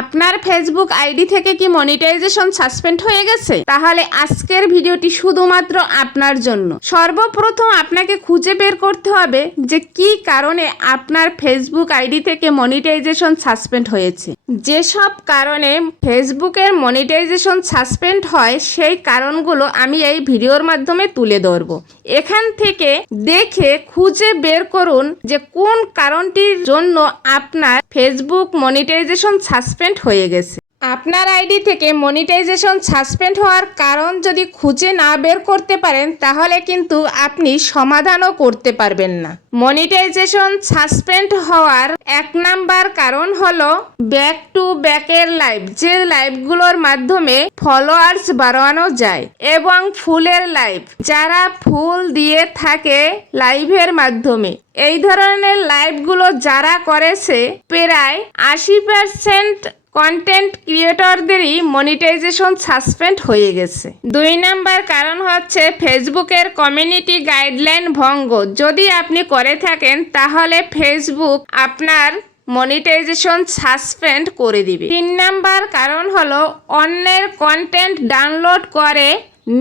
আপনার Facebook ID থেকে কি মনিটাইজেশন সাসপেন্ড হয়ে গেছে? তাহলে আজকের ভিডিওটি শুধুমাত্র আপনার জন্য। সর্বপ্রথম আপনাকে খুঁজে বের করতে হবে যে কি কারণে আপনার ফেসবুক আইডি থেকে মনিটাইজেশন সাসপেন্ড হয়েছে। যেসব কারণে ফেসবুকের মনিটাইজেশন সাসপেন্ড হয় সেই কারণগুলো আমি এই ভিডিওর মাধ্যমে তুলে ধরব। এখান থেকে দেখে খুঁজে বের করুন যে কোন কারণটির জন্য আপনার ফেসবুক মনিটাইজেশন সাসপেন্ড হয়ে গেছে। আপনার আইডি থেকে মনিটাইজেশন সাসপেন্ড হওয়ার কারণ যদি খুঁজে না বের করতে পারেন তাহলে কিন্তু আপনি সমাধানও করতে পারবেন না। মনিটাইজেশন সাসপেন্ড হওয়ার 1 নাম্বার কারণ হলো ব্যাক টু ব্যাকের লাইভ, যে লাইভগুলোর মাধ্যমে ফলোয়ার্স বাড়ানো যায়, এবং ফুলের লাইভ, যারা ফুল দিয়ে থাকে লাইভের মাধ্যমে। এই ধরনের লাইভগুলো যারা করেছে প্রায় 80% কন্টেন্ট ক্রিয়েটরদেরই মনিটাইজেশন সাসপেন্ড হয়ে গেছে। 2 নাম্বার কারণ হচ্ছে ফেসবুকের কমিউনিটি গাইডলাইন ভঙ্গ। যদি আপনি করে থাকেন তাহলে ফেসবুক আপনার মনিটাইজেশন সাসপেন্ড করে দিবে। 3 নাম্বার কারণ হলো অন্যের কন্টেন্ট ডাউনলোড করে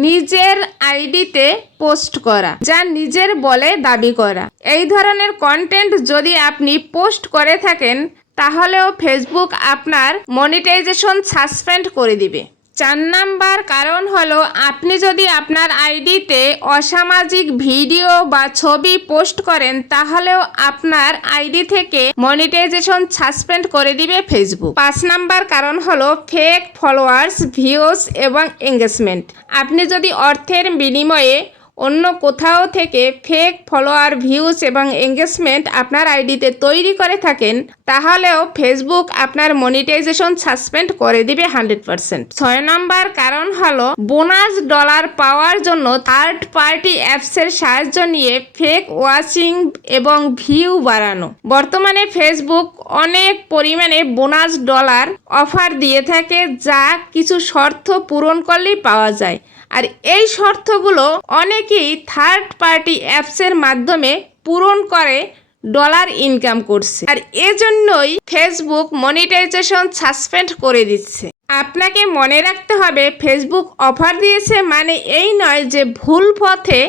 নিজের আইডিতে পোস্ট করা, যা নিজের বলে দাবি করা। এই ধরনের কন্টেন্ট যদি আপনি পোস্ট করে থাকেন তাহলেও ফেসবুক আপনার মনিটাইজেশন সাসপেন্ড করে দিবে। 4 নাম্বার কারণ হলো আপনি যদি আপনার আইডিতে অসামাজিক ভিডিও বা ছবি পোস্ট করেন তাহলেও আপনার আইডি থেকে মনিটাইজেশন সাসপেন্ড করে দিবে ফেসবুক। 5 নাম্বার কারণ হলো ফেক ফলোয়ার্স, ভিউজ এবং এঙ্গেজমেন্ট। আপনি যদি অর্থের বিনিময়ে অন্য কোথাও থেকে ফেক ফলোয়ার, ভিউজ এবং এঙ্গেজমেন্ট আপনার আইডিতে তৈরি করে থাকেন তাহলেও ফেসবুক আপনার মনিটাইজেশন সাসপেন্ড করে দিবে 100%। 6 নাম্বার কারণ হলো বোনাস ডলার পাওয়ার জন্য থার্ড পার্টি অ্যাপসের সাহায্য নিয়ে ফেক ওয়াচিং এবং ভিউ বাড়ানো। বর্তমানে ফেসবুক অনেক পরিমাণে বোনাস ডলার অফার দিয়ে থাকে, যা কিছু শর্ত পূরণ করলেই পাওয়া যায়। আর এই শর্তগুলো অনেকেই থার্ড পার্টি অ্যাপসের মাধ্যমে পূরণ করে ডলার ইনকাম করছে, আর এজন্যই ফেসবুক মনিটাইজেশন সাসপেন্ড করে দিচ্ছে। আপনাকে মনে রাখতে হবে ফেসবুক অফার দিয়েছে মানে এই নয় যে ভুল পথে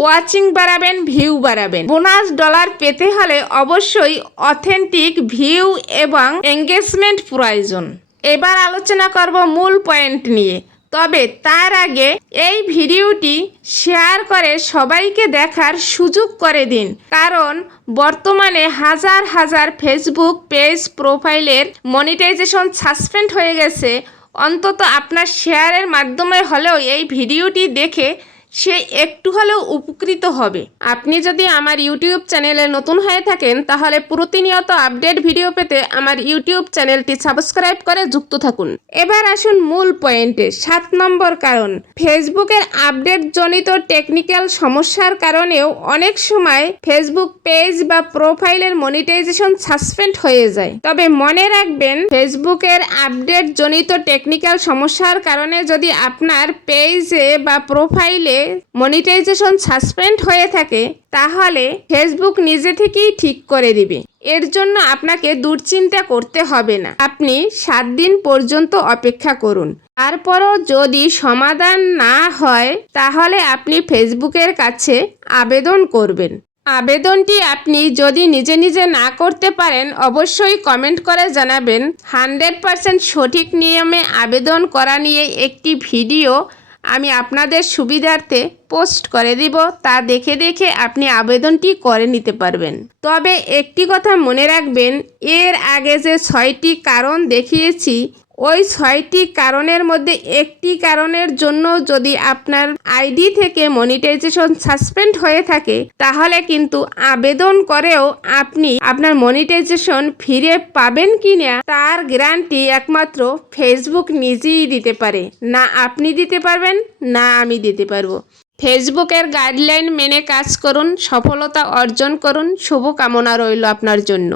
ওয়াচিং বাড়াবেন, ভিউ বাড়াবেন। বোনাস ডলার পেতে হলে অবশ্যই অথেন্টিক ভিউ এবং এঙ্গেজমেন্ট প্রয়োজন। এবার আলোচনা করব মূল পয়েন্ট নিয়ে, তবে তার আগে এই ভিডিওটি শেয়ার করে সবাইকে দেখার সুযোগ করে দিন, কারণ বর্তমানে হাজার হাজার ফেসবুক পেজ প্রোফাইলের মনিটাইজেশন সাসপেন্ড হয়ে গেছে। অন্তত আপনার শেয়ারের মাধ্যমে হলেও এই ভিডিওটি দেখে সে একটু হলেও উপকৃত হবে। আপনি যদি আমার ইউটিউব চ্যানেলে নতুন হয়ে থাকেন তাহলে প্রতিনিয়ত আপডেট ভিডিও পেতে আমার ইউটিউব চ্যানেলটি সাবস্ক্রাইব করে যুক্ত থাকুন। এবার আসুন মূল পয়েন্টে। 7 নম্বর কারণ, ফেসবুকের আপডেট জনিত টেকনিক্যাল সমস্যার কারণেও অনেক সময় ফেসবুক পেজ বা প্রোফাইলের মনিটাইজেশন সাসপেন্ড হয়ে যায়। তবে মনে রাখবেন ফেসবুকের আপডেট জনিত টেকনিক্যাল সমস্যার কারণে যদি আপনার পেজে বা প্রোফাইলে মনিটাইজেশন সাসপেন্ড হয়ে থাকে তাহলে ফেসবুক নিজে থেকেই ঠিক করে দিবে। এর জন্য আপনাকে দুশ্চিন্তা করতে হবে না। আপনি 7 দিন পর্যন্ত অপেক্ষা করুন। তারপরও যদি সমাধান না হয় তাহলে আপনি ফেসবুকের কাছে আবেদন করবেন। আবেদনটি আপনি যদি নিজে নিজে না করতে পারেন অবশ্যই কমেন্ট করে জানাবেন। 100% সঠিক নিয়মে আবেদন করা নিয়ে একটি ভিডিও আমি আপনাদের সুবিধার্থে পোস্ট করে দিব, তা দেখে দেখে আপনি আবেদনটি করে নিতে পারবেন। তবে একটি কথা মনে রাখবেন, এর আগে যে 6টি কারণ দেখিয়েছি ওই 6টি কারণের মধ্যে একটি কারণের জন্য যদি আপনার আইডি থেকে মনিটাইজেশন সাসপেন্ড হয়ে থাকে তাহলে কিন্তু আবেদন করেও আপনি আপনার মনিটাইজেশন ফিরে পাবেন কিনা তার গ্যারান্টি একমাত্র ফেসবুক নিজেই দিতে পারে। না আপনি দিতে পারবেন, না আমি দিতে পারবো। ফেসবুকের গাইডলাইন মেনে কাজ করুন, সফলতা অর্জন করুন। শুভকামনা রইল আপনার জন্য।